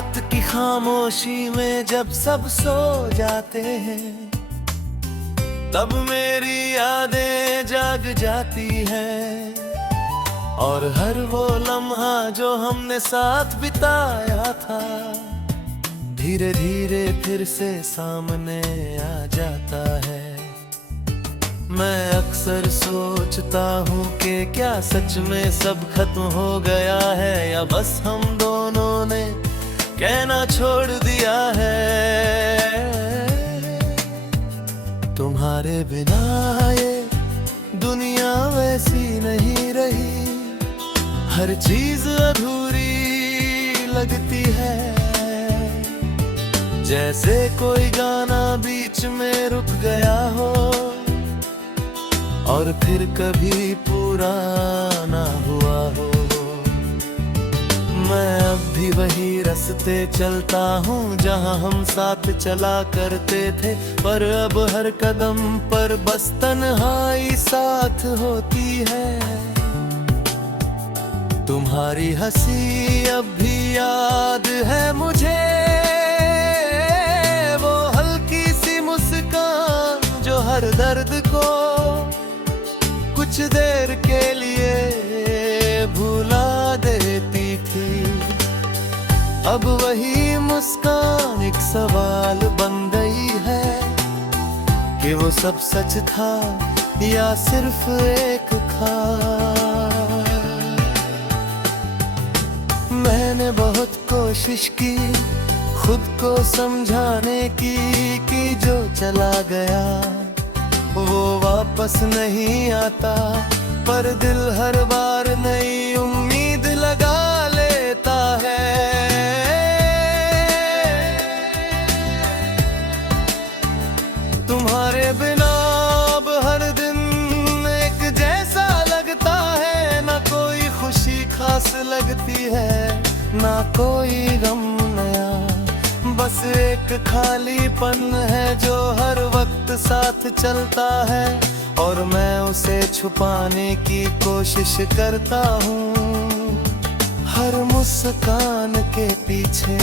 रात की खामोशी में जब सब सो जाते हैं, तब मेरी यादें जाग जाती हैं। और हर वो लम्हा जो हमने साथ बिताया था, धीरे धीरे फिर से सामने आ जाता है। मैं अक्सर सोचता हूँ कि क्या सच में सब खत्म हो गया है, या बस हम दोनों ने कहना छोड़ दिया है। तुम्हारे बिना ये दुनिया वैसी नहीं रही, हर चीज अधूरी लगती है। जैसे कोई गाना बीच में रुक गया हो और फिर कभी पूरा ना हुआ हो। मैं अब भी वही रास्ते चलता हूँ जहाँ हम साथ चला करते थे, पर अब हर कदम पर बस तन्हाई साथ होती है। तुम्हारी हंसी अब भी याद है मुझे, वो हल्की सी मुस्कान जो हर दर्द को कुछ देर के लिए भुला देती थी। अब वही मुस्कान एक सवाल बन गई है कि वो सब सच था या सिर्फ एक ख्वाब। मैंने बहुत कोशिश की खुद को समझाने की कि जो चला गया वो वापस नहीं आता, पर दिल हर बार नई उम्मीद लगा लेता है। तुम्हारे बिना अब हर दिन एक जैसा लगता है, ना कोई खुशी खास लगती है, ना कोई गम नया, बस एक खालीपन है जो हर वक्त साथ चलता है। और मैं उसे छुपाने की कोशिश करता हूँ हर मुस्कान के पीछे।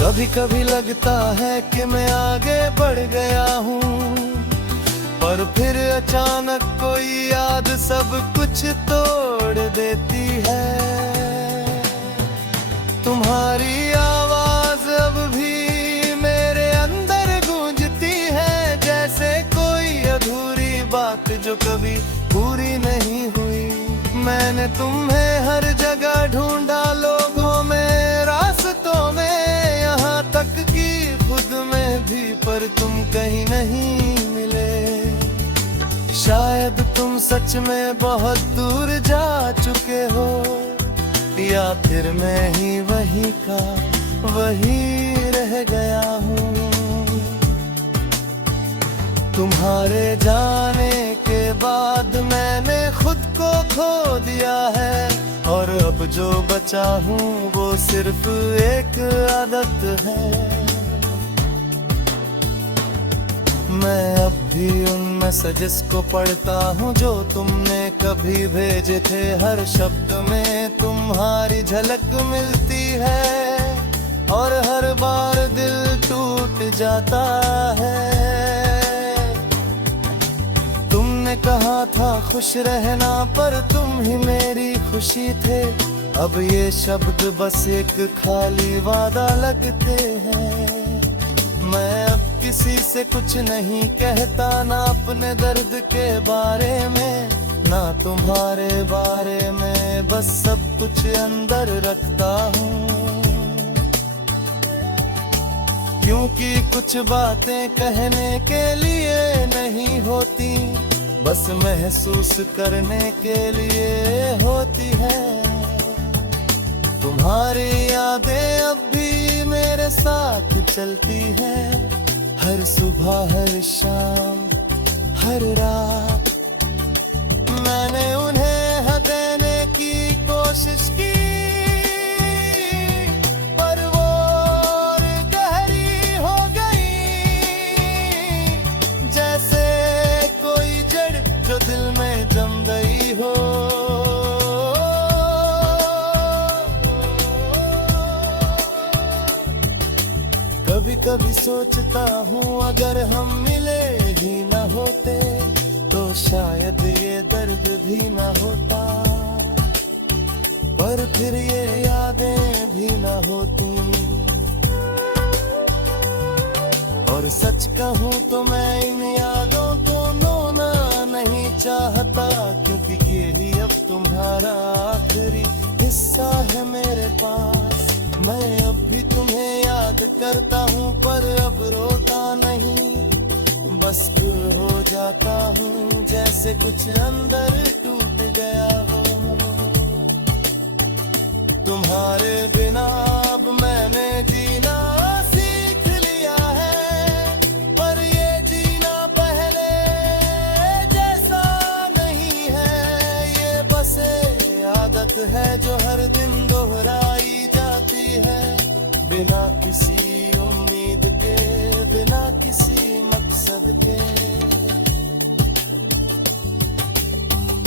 कभी कभी लगता है कि मैं आगे बढ़ गया हूँ, पर फिर अचानक कोई याद सब कुछ तोड़ देती है। तुम्हारी आवाज अब भी मेरे अंदर गूंजती है, जैसे कोई अधूरी बात जो कभी पूरी नहीं हुई। मैंने तुम्हें हर जगह ढूंढा, लोगों में, रास्तों में, यहाँ तक कि खुद में भी, पर तुम कहीं नहीं मिले। शायद तुम सच में बहुत दूर जा चुके हो, या फिर मैं ही वही का वही रह गया हूँ। तुम्हारे जाने के बाद मैंने खुद को खो दिया है, और अब जो बचा हूँ वो सिर्फ एक आदत है। मैं अब भी उन मैसेजेस को पढ़ता हूँ जो तुमने कभी भेजे थे, हर शब्द में तुम्हारी झलक मिलती है, और हर बार दिल टूट जाता है। तुमने कहा था खुश रहना, पर तुम ही मेरी खुशी थे। अब ये शब्द बस एक खाली वादा लगते हैं। मैं अब किसी से कुछ नहीं कहता, ना अपने दर्द के बारे में, ना तुम्हारे बारे में, बस सब कुछ अंदर रखता हूँ। क्योंकि कुछ बातें कहने के लिए नहीं होती, बस महसूस करने के लिए होती है। तुम्हारी यादें अब भी मेरे साथ चलती हैं, हर सुबह, हर शाम, हर रात। मैंने उन्हें हक देने की कोशिश की, पर वो और गहरी हो गई, जैसे कोई जड़ जो दिल में जम गई हो। सोचता हूँ अगर हम मिले ही न होते तो शायद ये दर्द भी न होता, पर फिर ये यादें भी न होती। और सच कहूँ तो मैं इन यादों को खोना नहीं चाहता, क्योंकि ये ही अब तुम्हारा आखिरी हिस्सा है मेरे पास। मैं अब भी तुम्हें याद करता हूँ पर अब रोता नहीं, बस दूर हो जाता हूँ जैसे कुछ अंदर टूट गया हो। तुम्हारे बिना अब मैंने जीना सीख लिया है, पर ये जीना पहले जैसा नहीं है। ये बस आदत है जो हर दिन दोहराई जाती है, बिना किसी उम्मीद के, बिना किसी मकसद के।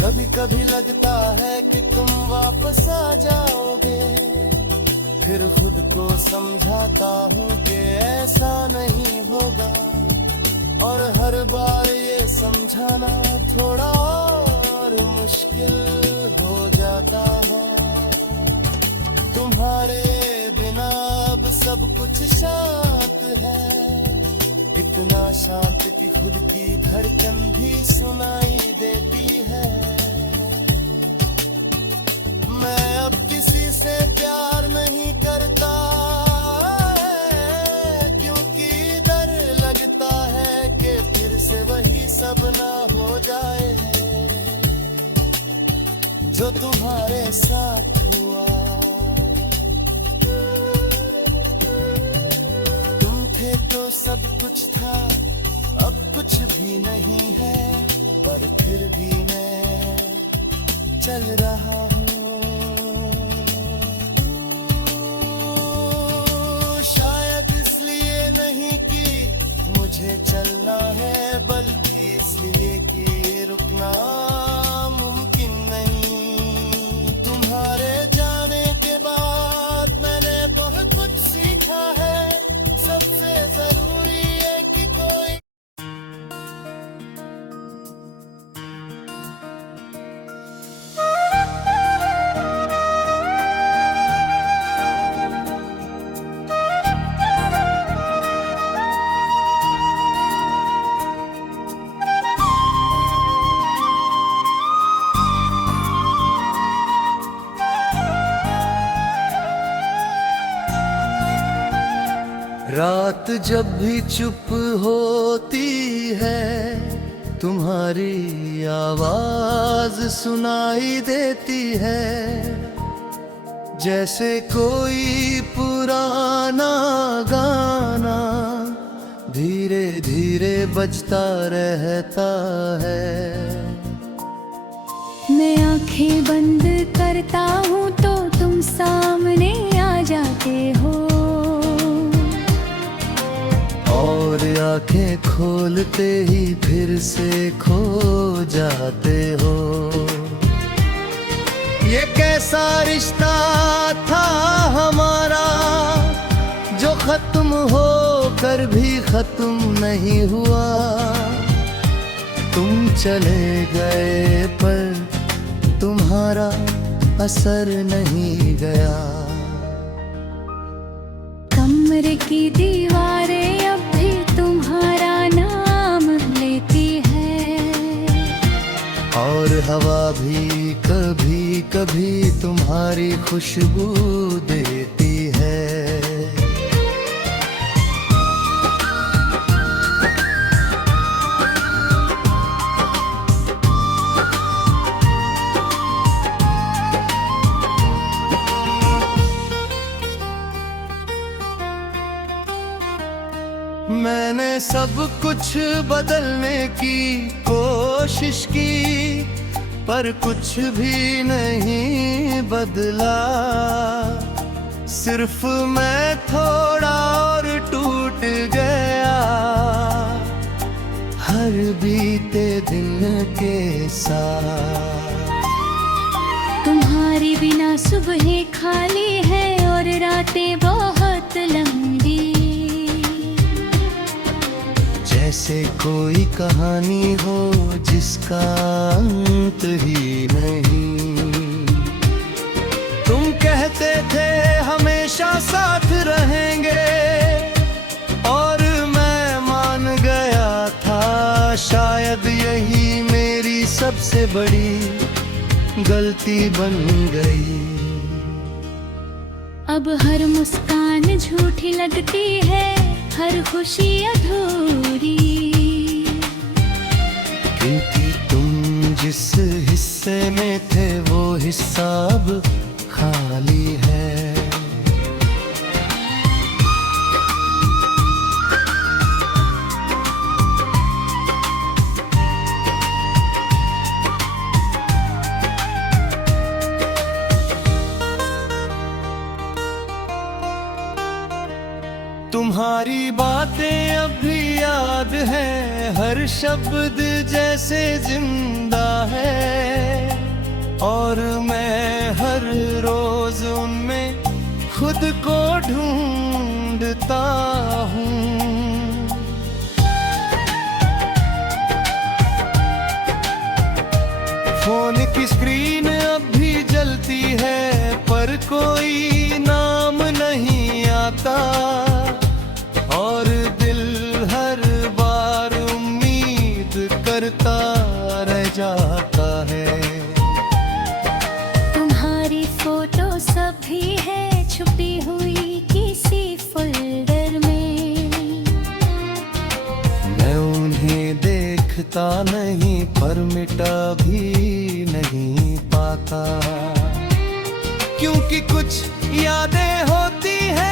कभी कभी लगता है कि तुम वापस आ जाओगे, फिर खुद को समझाता हूँ कि ऐसा नहीं होगा। और हर बार ये समझाना थोड़ा और मुश्किल हो जाता है। तुम्हारे बिना अब सब कुछ शांत है, इतना शांत कि खुद की धड़कन भी सुनाई देती है। मैं अब किसी से प्यार नहीं करता, क्योंकि डर लगता है कि फिर से वही सब ना हो जाए जो तुम्हारे साथ हुआ। तुम थे तो सब कुछ था, अब कुछ भी नहीं है, पर फिर भी मैं चल रहा हूँ। शायद इसलिए नहीं कि मुझे चलना है, बल्कि इसलिए कि रुकना मुमकिन नहीं। तुम्हारे जाने के बाद मैंने बहुत कुछ सीखा है, सबसे जरूरी है कि कोई रात जब भी चुप होती है, तुम्हारी आवाज सुनाई देती है। जैसे कोई पुराना गाना धीरे धीरे बजता रहता है। मैं आंखें बंद करता हूँ तो तुम सामने आ जाते हो, और आंखें खोलते ही फिर से खो जाते हो। ये कैसा रिश्ता था हमारा, जो खत्म हो कर भी खत्म नहीं हुआ। तुम चले गए पर तुम्हारा असर नहीं गया। कमरे की दीवारें अब भी तुम्हारा नाम लेती है, और हवा भी कभी कभी तुम्हारी खुशबू देती है। मैंने सब कुछ बदलने की कोशिश की, पर कुछ भी नहीं बदला। सिर्फ मैं थोड़ा और टूट गया, हर बीते दिन के साथ। तुम्हारे बिना सुबहें खाली है और रातें बहुत लंबी। जैसे कोई कहानी हो जिसका अंत ही नहीं। तुम कहते थे हमेशा साथ रहेंगे और मैं मान गया था, शायद यही मेरी सबसे बड़ी गलती बन गई। अब हर मुस्कान झूठी लगती है, हर खुशी अधूरी, क्योंकि तुम जिस हिस्से में थे वो हिस्सा अब खाली है। तुम्हारी बातें अब भी याद है, हर शब्द जैसे जिंदा है, और मैं हर रोज उनमें खुद को ढूंढता हूँ। फोन की स्क्रीन अब भी जलती है, पर कोई नाम नहीं आता, और दिल हर बार उम्मीद करता रह जाता है। तुम्हारी फोटो सब भी है छुपी हुई किसी फोल्डर में, मैं उन्हें देखता नहीं पर मिटा भी नहीं पाता, क्योंकि कुछ यादें होती हैं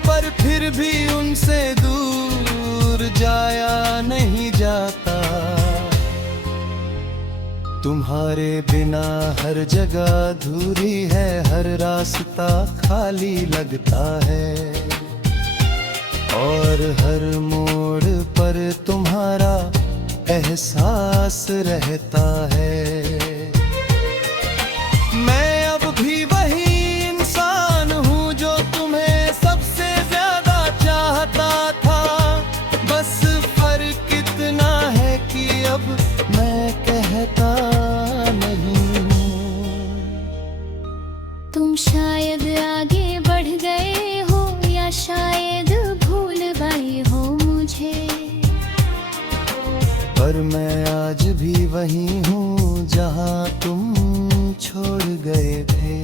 पर फिर भी उनसे दूर जाया नहीं जाता। तुम्हारे बिना हर जगह अधूरी है, हर रास्ता खाली लगता है, और हर मोड़ पर तुम्हारा एहसास रहता है। मैं अब भी वही इंसान हूँ जो तुम्हें अब मैं कहता नहीं हूँ। तुम शायद आगे बढ़ गए हो या शायद भूल गए हो मुझे, पर मैं आज भी वही हूँ जहाँ तुम छोड़ गए थे।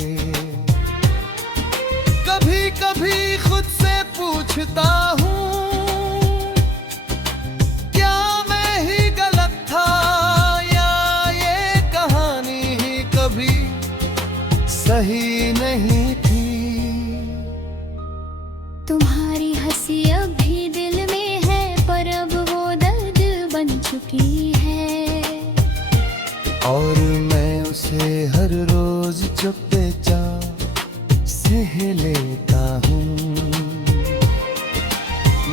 कभी कभी खुद से पूछता हूँ सही नहीं थी। तुम्हारी हंसी अब भी दिल में है, पर अब वो दर्द बन चुकी है, और मैं उसे हर रोज चुपके से लेता हूँ।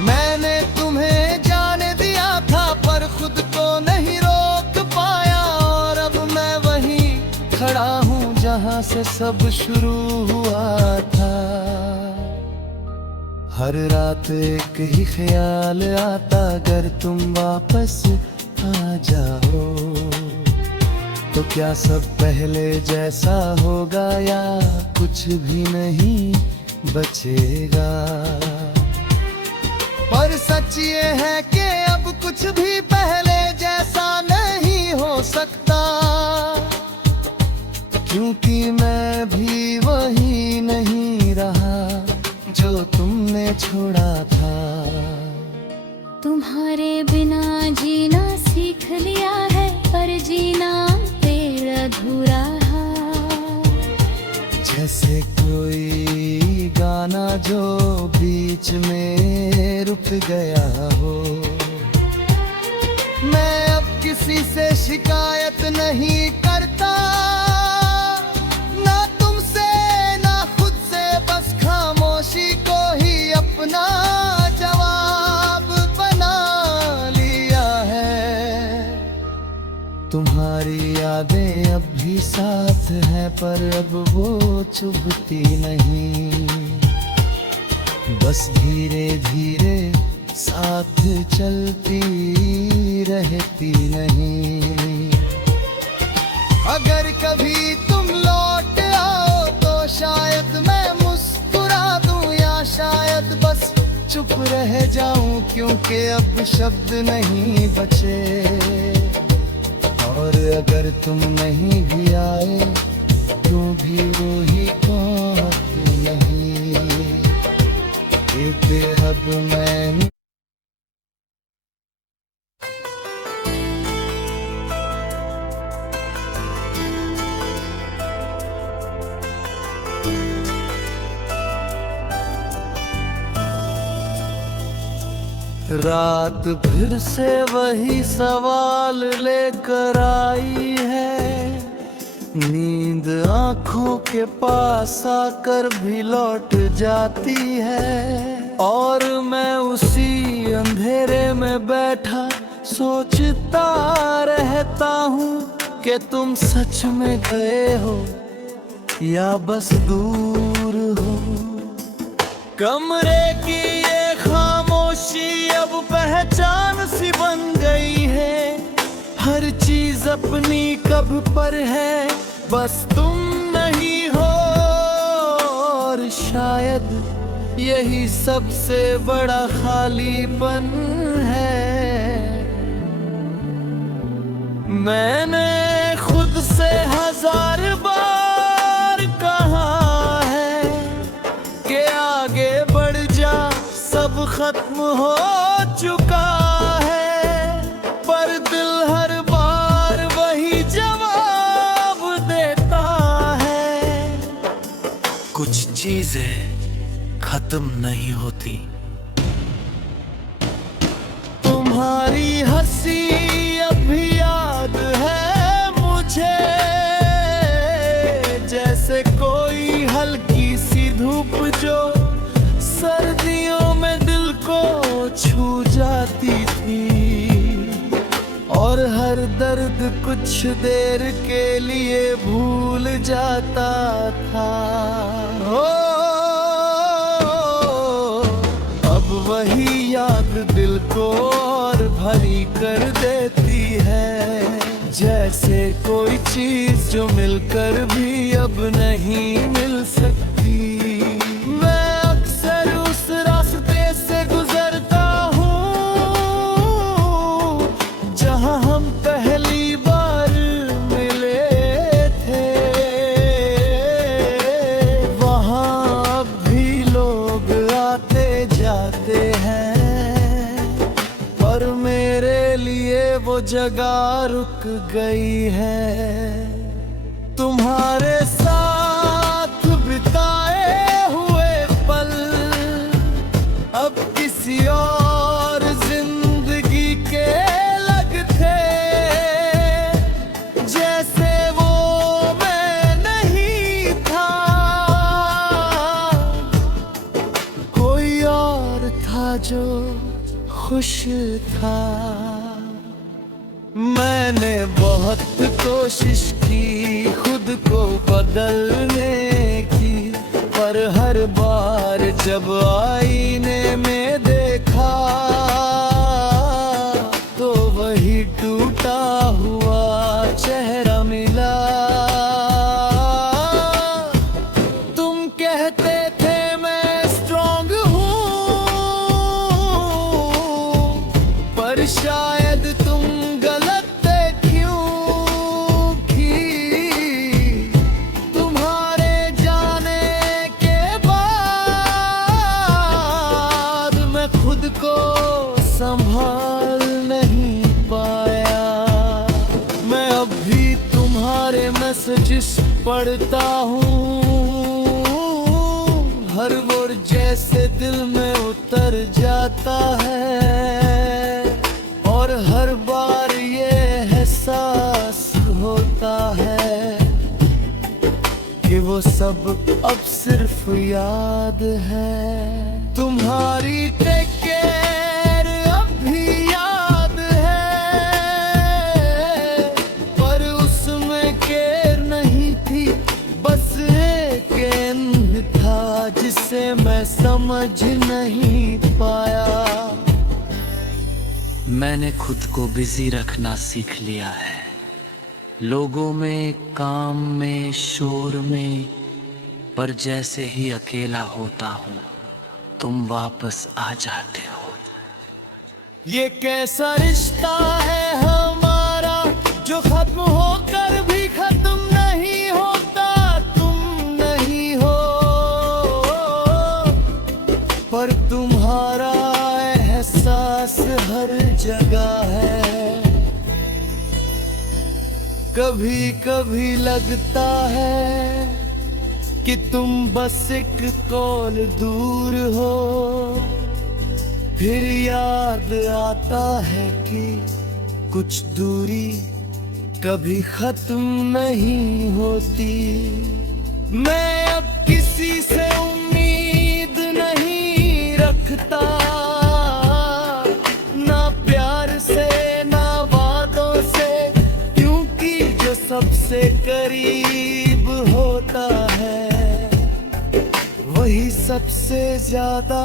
मैंने तुम्हें जाने दिया था पर खुद को नहीं रोक पाया, और अब मैं वहीं खड़ा हूँ जहाँ से सब शुरू हुआ था। हर रात एक ही ख्याल आता, अगर तुम वापस आ जाओ तो क्या सब पहले जैसा होगा या कुछ भी नहीं बचेगा। पर सच ये है कि अब कुछ भी पहले जैसा नहीं हो सकता, क्योंकि मैं भी वही नहीं रहा जो तुमने छोड़ा था। तुम्हारे बिना जीना सीख लिया है, पर जीना फिर अधूरा है। जैसे कोई गाना जो बीच में रुक गया हो। मैं अब किसी से शिकायत नहीं करता, ना तुमसे ना खुद से, बस खामोशी को ही अपना जवाब बना लिया है। तुम्हारी यादें अब भी साथ हैं, पर अब वो चुभती नहीं, बस धीरे धीरे साथ चलती रहती नहीं। अगर कभी तुम लौट आओ तो शायद मैं मुस्कुरा दूं, या शायद बस चुप रह जाऊं, क्योंकि अब शब्द नहीं बचे। और अगर तुम नहीं भी आए तो भी वो ही बात नहीं, एक बेहद मैं। रात फिर से वही सवाल लेकर आई है, नींद आंखों के पास आकर भी लौट जाती है। और मैं उसी अंधेरे में बैठा सोचता रहता हूँ कि तुम सच में गए हो या बस दूर हो। कमरे की ये खामोशी अब पहचान सी बन गई है, हर चीज अपनी कब पर है, बस तुम नहीं हो। और शायद यही सबसे बड़ा खालीपन है। मैंने खुद से 1000 बार कहा है कि आगे बढ़ जा, सब खत्म हो चुका है, पर दिल हर बार वही जवाब देता है। कुछ चीजें खत्म नहीं होती। तुम्हारी हंसी अभी याद है मुझे, जैसे कोई हल्की सी धूप जो सर्दियों में दिल को छू जाती थी। और हर दर्द कुछ देर के लिए भूल जाता था। ओ, अब वही याद दिल को और भारी कर देती है, जैसे कोई चीज जो मिलकर भी अब नहीं मिल सकती। मैं अक्सर उस रास्ते से गुजरता हूँ जहाँ हम पहली बार मिले थे। वहाँ अब भी लोग आते जाते हैं, पर मेरे लिए वो जगह रुक गई है। तुम्हारे साथ बिताए हुए पल अब किसी और जिंदगी के लगते, जैसे वो मैं नहीं था, कोई और था जो खुश था। मैंने बहुत कोशिश की खुद को बदलने की, पर हर बार जब आईने में देखा तो वही टूटा हुआ चेहरा मिला। तुम कहते थे मैं स्ट्रॉन्ग हूँ, पर शायद तुम संभाल नहीं पाया। मैं अब भी तुम्हारे मैसेजेस पढ़ता हूँ, हर वर्ड जैसे दिल में उतर जाता है। और हर बार ये एहसास होता है कि वो सब अब सिर्फ याद है। तुम्हारी टेक केयर अब भी याद है, पर उसमें केयर नहीं थी, बस एक एंड था जिसे मैं समझ नहीं पाया। मैंने खुद को बिजी रखना सीख लिया है, लोगों में, काम में, शोर में, पर जैसे ही अकेला होता हूँ तुम वापस आ जाते हो। ये कैसा रिश्ता है हमारा जो खत्म होकर भी खत्म नहीं होता, तुम नहीं हो पर तुम्हारा एहसास हर जगह है। कभी कभी लगता है कि तुम बस एक कॉल दूर हो, फिर याद आता है कि कुछ दूरी कभी खत्म नहीं होती। मैं अब किसी से उम्मीद नहीं रखता, ना प्यार से ना वादों से, क्योंकि जो सबसे करीब होता है वही सबसे ज्यादा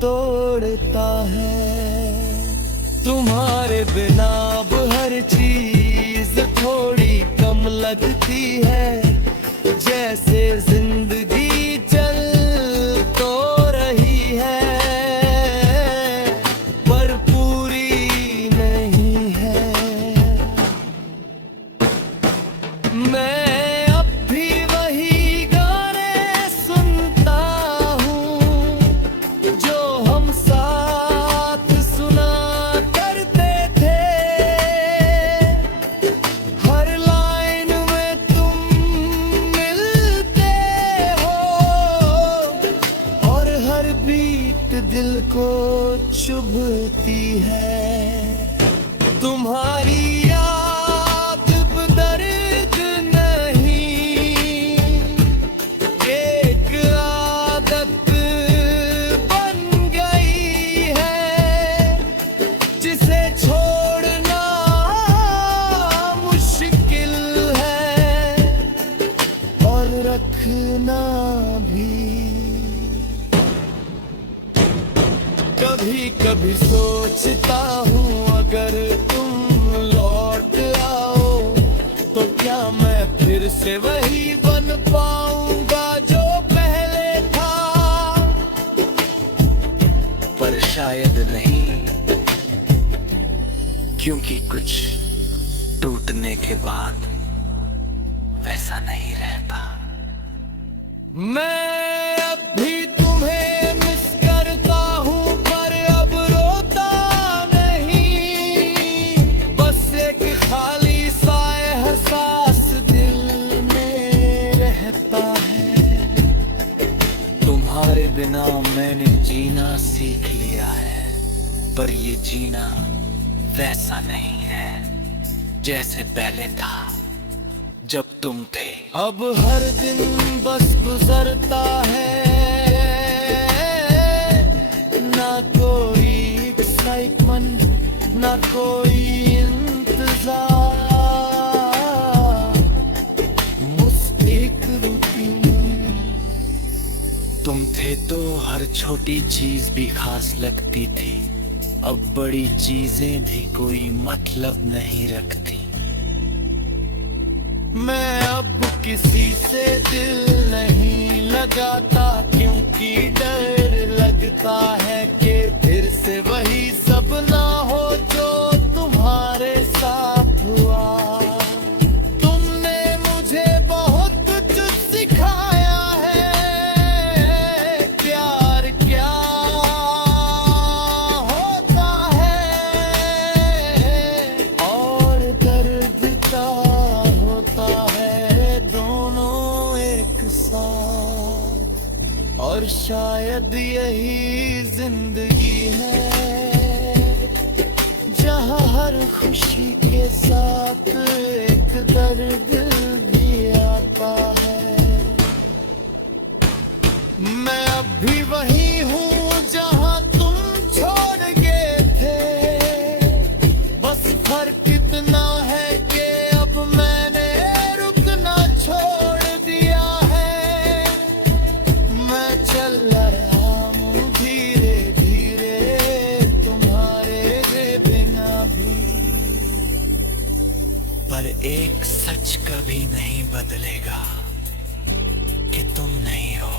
तोड़ता है। तुम्हारे बिना अब हर चीज थोड़ी कम लगती है, जैसे जिंदगी चल तो रही है पर पूरी नहीं है। मैं अब भी वही गाने सुनता हूँ जो हम साथ सुना करते थे। हर लाइन में तुम मिलते हो और हर बीट दिल को चुभती है। तुम्हारी याद दर्द नहीं, एक आदत बन गई है जिसे छोड़ना मुश्किल है और रखना भी। कभी कभी सोचता हूँ अगर तुम लौट आओ तो क्या मैं फिर से वही बन पाऊंगा जो पहले था। पर शायद नहीं, क्योंकि कुछ टूटने के बाद वैसा नहीं रहता। मैं अब भी तुम्हें मिस करता हूँ पर अब रोता नहीं, बस एक खाली सा एहसास दिल में रहता है। तुम्हारे बिना मैंने जीना सीख लिया है, पर ये जीना वैसा नहीं है जैसे पहले था जब तुम थे। अब हर दिन बस गुजरता है, ना कोई एक्साइटमेंट ना कोई इंतजार, बस एक रूटीन। तुम थे तो हर छोटी चीज भी खास लगती थी, अब बड़ी चीजें भी कोई मतलब नहीं रखती। मैं अब किसी से दिल नहीं लगाता, क्योंकि डर लगता है कि फिर से वही सब ना हो जो तुम्हारे साथ हुआ। तुमने मुझे बहुत कुछ सिखाया है, प्यार क्या होता है और दर्द क्या होता है, दोनों एक साथ। और शायद यही जिंदगी है जहाँ हर खुशी के साथ एक दर्द भी आता है। मैं अब भी वही हूँ जहाँ तुम छोड़ गए थे, बस फर्क इतना है कि अब मैंने रुकना छोड़ दिया है। मैं चल रहा हूँ धीरे धीरे तुम्हारे पर एक सच कभी नहीं बदलेगा कि तुम नहीं हो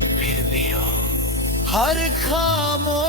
फिर भी हो। हर खामोश